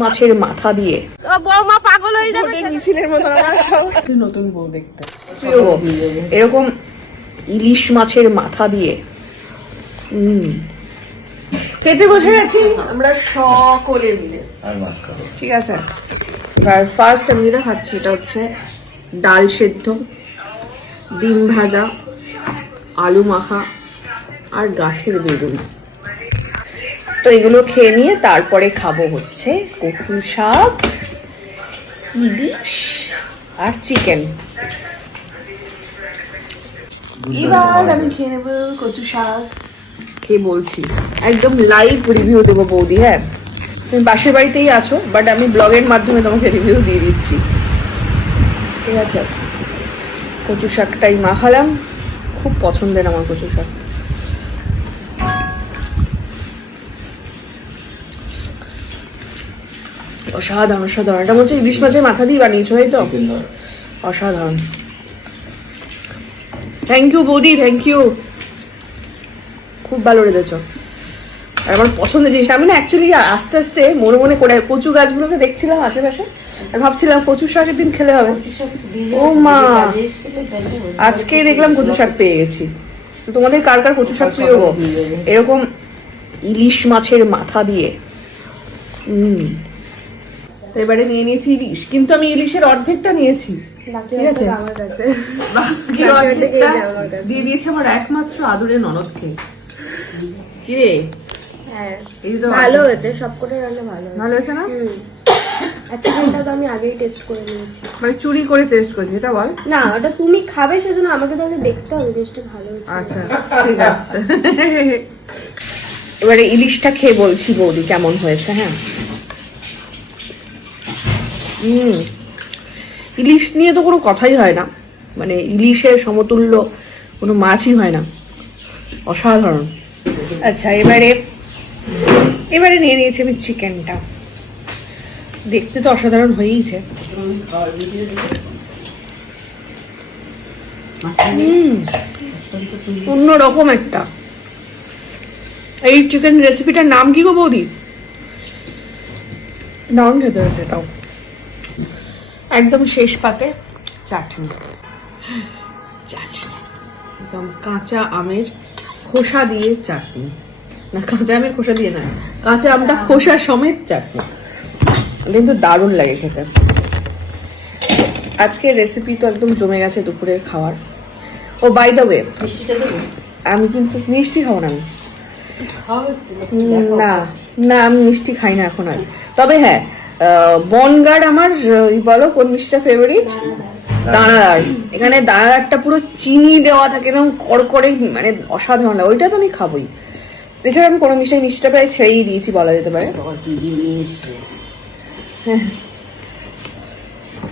মাছের মাথা দিয়ে বৌমা পাগল হয়ে যাবে মিছিলের মতো। নতুন বউ দেখতে এরকম ইলিশ মাছের মাথা দিয়ে খেতে বসে গেছি আমরা সকলে মিলে। ঠিক আছে, এবার ফার্স্ট আমি যেটা খাচ্ছি এটা হচ্ছে ডাল সেদ্ধ, ডিম ভাজা, আলু মাখা আর গাছের বেগুন। তো এগুলো খেয়ে নিয়ে তারপরে খাবো হচ্ছে কচু শাক, ইলিশ আর চিকেন। এবার আমি খেয়ে নেবো কচু শাক। খেয়ে বলছি, একদম লাইভ রিভিউ দেবো বৌদি। হ্যাঁ, তুমি পাশের বাড়িতেই আছো, বাট আমি ব্লগের মাধ্যমে তোমাকে রিভিউ দিয়ে দিচ্ছি। ঠিক আছে, কচু শাকটাই মাখালাম, খুব পছন্দের আমার কচু শাক। অসাধারণ অসাধারণ। এটা হচ্ছে ইলিশ মাছের মাথা দিয়ে বানিয়েছো, এই তো? অসাধারণ। থ্যাংক ইউ বৌদি, থ্যাংক ইউ, খুব ভালো রেঁধেছ। আর আমার পছন্দের জিনিস, আমি না অ্যাকচুয়ালি আস্তে আস্তে মনে মনে করে কচু গাছগুলোকে দেখছিলাম আশেপাশে, আর ভাবছিলাম কচু শাকের দিন খেলে হবে। ও মা, আজকে দেখলাম কচু শাক পেয়ে গেছি। তোমাদের কার কার কচু শাক প্রিয় গো? এরকম ইলিশ মাছের মাথা দিয়ে। এবারে নিয়ে নিয়েছি ইলিশ, কিন্তু আমি ইলিশের অর্ধেকটা নিয়েছি। ঠিক আছে, দিয়ে দিয়েছে আমার একমাত্র আদরের ননদকে। কিরে, ভালো হয়েছে, সবকটা রান্না ভালো হয়েছে না? আচ্ছা, তো আমি আগেই টেস্ট করে নিয়েছি। মানে চুরি করে টেস্ট করেছি, এটা বল। না, ওটা তুমি খাবে, সেজন্য আমাকে তো আগে দেখতে হবে টেস্টটা ভালো হয়েছে। আচ্ছা ঠিক আছে। এবারে ইলিশটা খেয়ে বলছি বৌদি কেমন হয়েছে। হ্যাঁ, ইলিশ নিয়ে তো কোনো কথাই হয় না, মানে ইলিশের সমতুল্য কোনো মাছই হয় না, অসাধারণ। আচ্ছা, এবারে নিয়ে নিয়েছি আমি চিকেনটা। দেখতে তো অসাধারণ হয়েইছে। অন্যরকম একটা। এই চিকেন রেসিপিটার নাম কি গো বৌদি? দারুণ খেতে হয়েছে এটাও। একদম শেষ পাতে চাটনি, একদম কাঁচা আমের খোসা দিয়ে চাটনি। না, কাঁচা আমের খোসা দিয়ে না, কাঁচা আমটা খোসা সমেত চাটনি, কিন্তু দারুণ লাগে খেতে। আজকের রেসিপি তো একদম জমে গেছে দুপুরের খাওয়ার। ও বাই দ্য ওয়ে, আমি কিন্তু মিষ্টি খাবো না। না না, আমি মিষ্টি খাই না এখন আর। তবে হ্যাঁ, বনগাঁর আমার বলো কোন মিষ্টিটা ফেভারিট? দানাদার। এখানে দানাদারটা পুরো চিনি দেওয়া থাকে, এরকম করকরে, মানে অসাধারণ লাগে। ওইটা তো আমি খাবোই। এছাড়া আমি কোনো মিষ্টিটা প্রায় ছেড়েই দিয়েছি বলা যেতে পারে।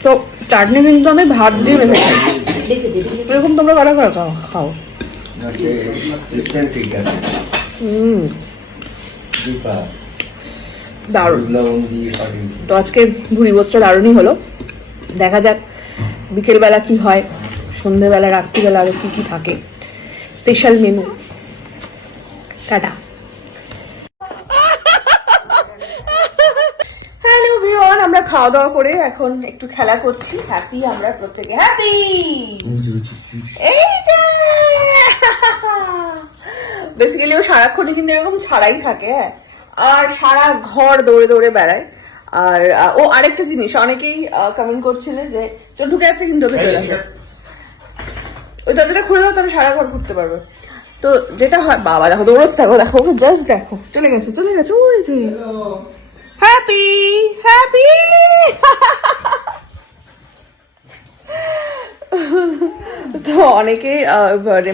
তো চাটনি কিন্তু আমি ভাত দিয়ে মেখে খাই। এরকম তোমরা কারা কারা খাও? দারুণ। তো আজকে ভুড়ি ভোজটা দারুণই হলো। দেখা যাক বিকেল বেলা কি হয়, সন্ধ্যেবেলা, রাত্রিবেলা আরো কি কি থাকে special menu. Tata. Hello everyone, আমরা খাওয়া দাওয়া করে এখন একটু খেলা করছি। হ্যাপি, আমরা প্রত্যেকে হ্যাপি। এই যে বেসিক্যালি ও সারাক্ষণই কিন্তু এরকম ছাড়াই থাকে, হ্যাঁ, আর সারা ঘর দৌড়ে দৌড়ে বেড়ায়। আর ও আরেকটা জিনিস, অনেকেই কমেন্ট করছিলে যে ঢুকে যাচ্ছে, কিন্তু ওই দরজাটা খুলে দাও, তাহলে সারা ঘর ঘুরতে পারবে। তো যেটা হয়, বাবা দেখো দৌড়তে থাকো, দেখো ওকে জাস্ট দেখো, চলে গেছে ওই যে হ্যাপি হ্যাপি। তো অনেকে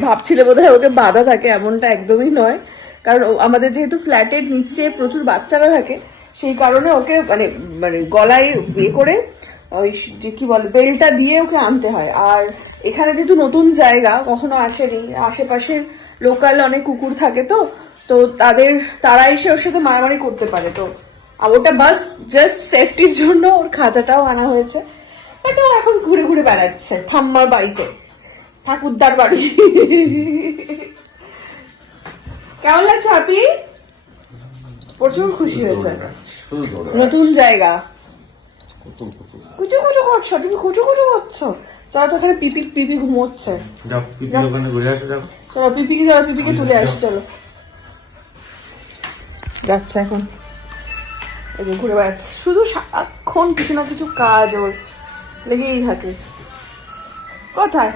ভাবছিল বোধহয় ওকে বাধা থাকে, এমনটা একদমই নয়। কারণ আমাদের যেহেতু ফ্ল্যাটের নিচে প্রচুর বাচ্চারা থাকে, সেই কারণে ওকে মানে মানে গলায় বিয়ে করে ওই যে কি বলে বেলটা দিয়ে ওকে আনতে হয়। আর এখানে যেহেতু নতুন জায়গা, কখনো আসেনি, আশেপাশের লোকাল অনেক কুকুর থাকে, তো তারা এসে ওর সাথে মারামারি করতে পারে। তো ওটা বাস জাস্ট সেফটির জন্য ওর খাঁচাটাও আনা হয়েছে। এটা এখন ঘুরে ঘুরে বেড়াচ্ছে ঠাম্মার বাড়িতে, ঠাকুরদার বাড়ি। কেমন লাগছে হ্যাপি? প্রচুর খুশি হয়েছে, শুধু দৌড়ে নতুন জায়গা। কুতুল কুতুল। কুচু কুচু করছো তুমি, কুচু কুচু করছো। চলো তো এখানে পিপি পিপি ঘুমোচ্ছে। যাও পিপি ওখানে ঘুরে আসো, যাও। চলো পিপিকে যাও, পিপিকে তুলে আসি চলো। যাচ্ছে এখন, এই যে ঘুরে বেড়াচ্ছে, শুধু সারাক্ষণ কিছু না কিছু কাজ ওর লেগেই থাকে। কোথায়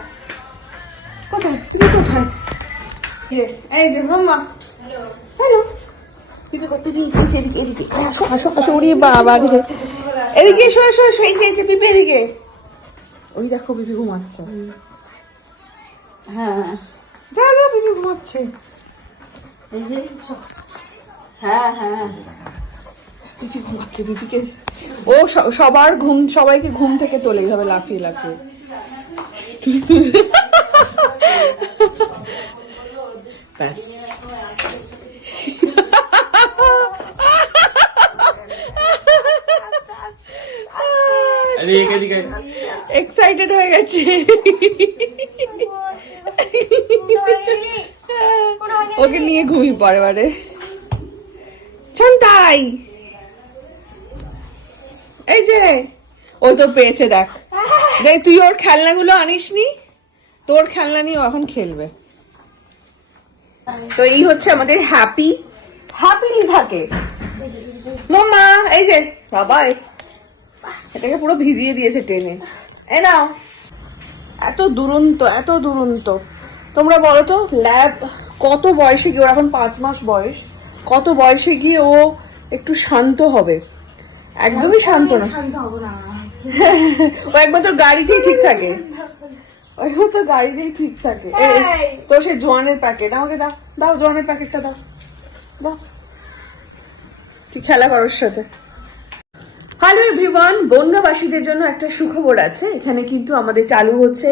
কোথায় পিপি কোথায়? এই যে মাম্মা, হ্যালো পিপি কই? পিপি এদিকে এদিকে এদিকে, আসো আসো আসো। ওরে বাবা রে, এদিকে এসো এসো এসো, এই যে পিপি এদিকে। ওই দেখো পিপি ঘুমাচ্ছে। হ্যাঁ যাও যাও, পিপি ঘুমাচ্ছে। হ্যাঁ হ্যাঁ পিপি ঘুমাচ্ছে, পিপিকে ও সবার ঘুম, সবাইকে ঘুম থেকে তোলে এইভাবে লাফিয়ে লাফিয়ে। ব্যাস। এদিকে এদিকে। এক্সাইটেড হয়ে গেছে। ওকে নিয়ে ঘুমিয়ে পড়ে বারে। তাই এই যে ও তো পেয়েছে, দেখ দেখ, তুই ওর খেলনাগুলো আনিসনি, তোর খেলনা নিয়ে ও এখন খেলবে। তো এই হচ্ছে আমাদের হ্যাপিলি থাকে মাম্মা। এই যে বাবা, এটাকে পুরো ভিজিয়ে দিয়েছে টেনে। এ নাও। এত দুরন্ত, এত দুরন্ত। তোমরা বলো তো, ল্যাব কত বয়সে গিয়ে, ওর এখন 5 মাস বয়স, কত বয়সে গিয়ে ও একটু শান্ত হবে? একদমই শান্ত না। ও একবার তোর গাড়িতেই ঠিক থাকে, ওই তো গাড়িতেই ঠিক থাকে। তো সে জোয়ানের প্যাকেট আমাকে দাও, দাও জোয়ানের প্যাকেটটা দাও, দাও। কি খেলা করোর সাথে। হ্যালো এভরিওয়ান, বনগাঁবাসীদের জন্য একটা সুখবর আছে। এখানে কিন্তু আমাদের চালু হচ্ছে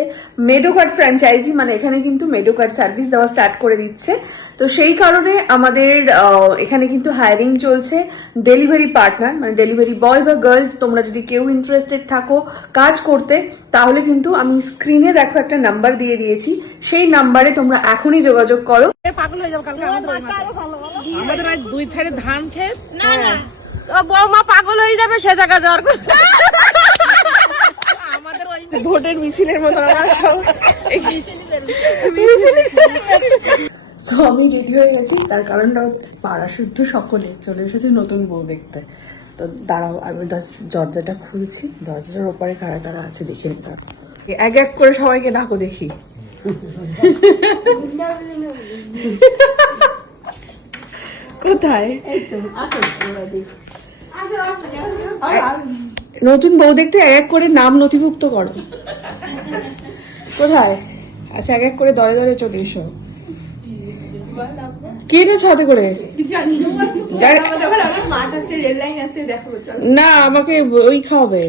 মেডোকার্ড ফ্র্যাঞ্চাইজি, মানে এখানে কিন্তু মেডোকার্ড সার্ভিস দেওয়া স্টার্ট করে দিচ্ছে। তো সেই কারণে আমাদের এখানে কিন্তু হায়ারিং চলছে ডেলিভারি পার্টনার, মানে ডেলিভারি বয় বা গার্ল। তোমরা যদি কেউ ইন্টারেস্টেড থাকো কাজ করতে, তাহলে কিন্তু আমি স্ক্রিনে দেখো একটা নাম্বার দিয়ে দিয়েছি, সেই নাম্বারে তোমরা এখনই যোগাযোগ করো। পাগল হয়ে যাবো কালকে আমাদের আজ 2 ছাড়ে ধান খেত। না না, ও বৌমা পাগল হয়ে যাবে সে জায়গা যাওয়ার কথা। আমাদের ওই ভোটের মিছিলের মতো তো আমি রেডি হয়ে গেছি। তার কারণটা হচ্ছে পাড়া শুদ্ধ সকলে চলে এসেছে নতুন বউ দেখতে। তো দাঁড়াও, আমি দরজাটা খুলছি, দরজাটার ওপারে কারা কারা আছে দেখে নিতাম। এক এক করে সবাইকে ডাকো দেখি। কোথায় নতুন বউ দেখতে এক এক করে নাম নথিভুক্ত করো। কোথায়? আচ্ছা, এক এক করে দরে দরে চলে এসো। কি এনেছো হাতে করে? না, আমাকে ওই খাওয়াবে।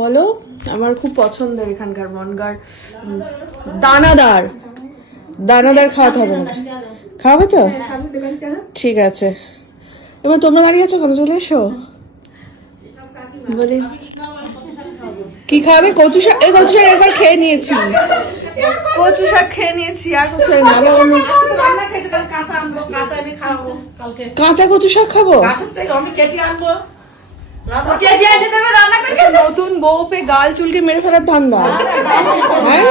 বলো, আমার খুব পছন্দের এখানকার মনগার দানাদার খাওয়াতে হবে। খাওয়াবে তো? ঠিক আছে। এবার তোমরা দাঁড়িয়ে আছো কেন? চলে এসো। বলি কি খাবে? কচু শাক। এই কচু শাক একবার খেয়ে নিয়েছি, কচু শাক খেয়ে নিয়েছি, আর কচু শাক না। রান্না খেতে কাল কাঁচা আনবো, কাঁচা এনে খাবো কালকে। কাঁচা কচু শাক খাবো? গাছের থেকে আমি কেটে আনবো। নতুন বউ পে গাল চুলকে মেরে ফেলার ধান্দা? হ্যাঁ,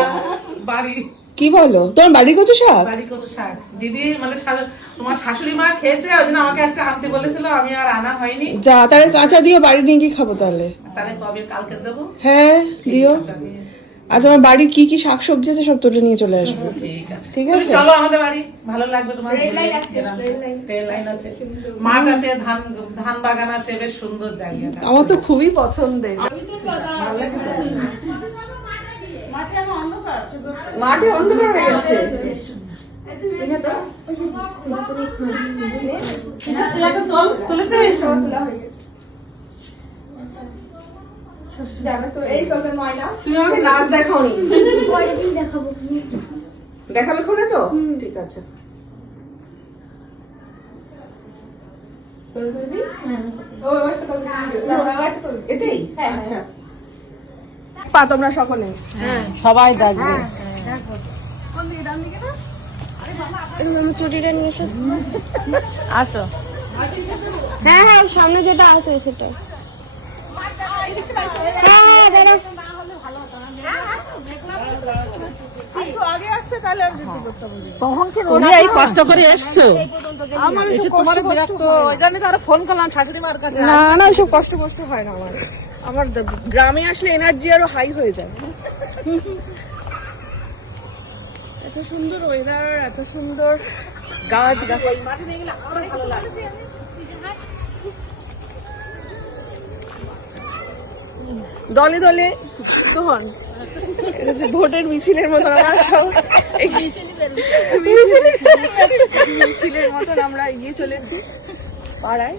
বাড়ি কি বলো? তোমার বাড়ি কচু শাক? বাড়ি কচু শাক দিদি মানে তোমার শাশুড়ি মা খেয়েছে, ওই জন্য আমাকে একটা আনতে বলেছিল, আমি আর আনা হয়নি। যা, তাহলে কাঁচা দিয়ে বাড়ি নিয়ে কি খাবো তাহলে? তাহলে কবে কালকে দেবো? হ্যাঁ দিও। আর তোমার বাড়ির কি কি শাকসবজি আছে সব তুলে নিয়ে চলে আসবো। ঠিক তুমি আছে, চলো আমাদের বাড়ি, ভালো লাগবে তোমার। রেল লাইন আছে, মাঠ আছে, ধান বাগান আছে, বেশ সুন্দর জায়গাটা। আমার তো খুবই পছন্দের। মাঠে অন্ধকার হয়ে গেছে। তুমি আমাকে নাচ দেখাওনি, দেখাবে খুলে তো? ঠিক আছে। এতেই? আচ্ছা, পা তোমরা সকলে সবাই দেখবে। চুরিটা নিয়ে এসো। আসো। হ্যাঁ হ্যাঁ সামনে যেটা আছে সেটা। হ্যাঁ হ্যাঁ দাঁড়া। তুমি এই কষ্ট করে এসছো, এসে তোমার বিরক্ত, ওই জন্য তো আরো ফোন করলাম শাশুড়ি মার কাছে। না না ওইসব কষ্ট হয় না আমার। আমার গ্রামে আসলে এনার্জি আরো হাই হয়ে যায়। এত সুন্দর ওয়েদার, এত সুন্দর গাছ গাছ। দলে দলে যুক্ত হন। এটা হচ্ছে ভোটের মিছিলের মতন আমরা সব মিছিলের মতন আমরা এগিয়ে চলেছি পাড়ায়।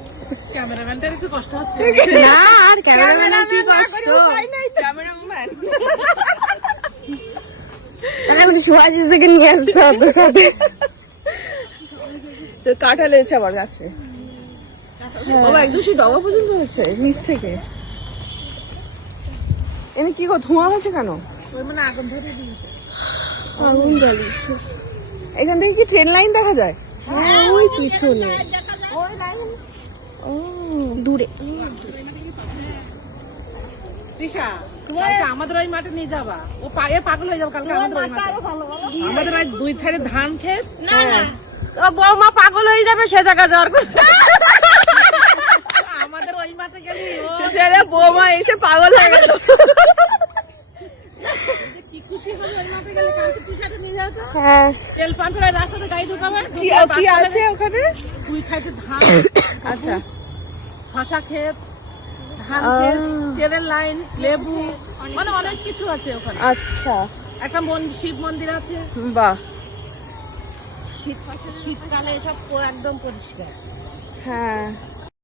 ক্যামেরাম্যানটার একটু কষ্ট হচ্ছে। না আর ক্যামেরাম্যান কি কষ্ট। ক্যামেরাম্যান এখন সুভাষিস থেকে নিয়ে আসতে হতো সাথে। তো কাঁঠাল হয়েছে আমার কাছে বাবা, একদম সেই ডগা পর্যন্ত হয়েছে নিচ থেকে। এমনি কি গো, ধোঁয়া হচ্ছে কেন? আগুন জ্বালিয়েছে। এখান থেকে কি ট্রেন লাইন দেখা যায়? হ্যাঁ ওই পিছনে দূরে। তৃষা, কালকে আমাদের ওই মাঠে নিয়ে যাবা, ও পায়ে পাগল হয়ে যাবে কালকে আমাদের ওই মাঠে। আমাদের ওই দুই সাইডে ধান ক্ষেত। ও বৌমা পাগল হয়ে যাবে সে জায়গা যাওয়ার কথা। আমাদের ওই মাঠে গেলি সেটা বৌমা এসে পাগল হয়ে গেল। কি খুশি হবে ওই মাঠে গেলে। কালকে তৃষাটা নিয়ে যাবে, হ্যাঁ তেল পাম্পের ওই রাস্তাতে গাড়ি ঢুকাবে। কি কি আছে ওখানে? দুই সাইডে ধান, আচ্ছা শশা ক্ষেত, ধান ক্ষেত, তেলের লাইন, লেবু, মানে অনেক কিছু আছে ওখানে। আচ্ছা একটা শিব মন্দির আছে। বাহ, শীতকালে সব একদম পরিষ্কার। হ্যাঁ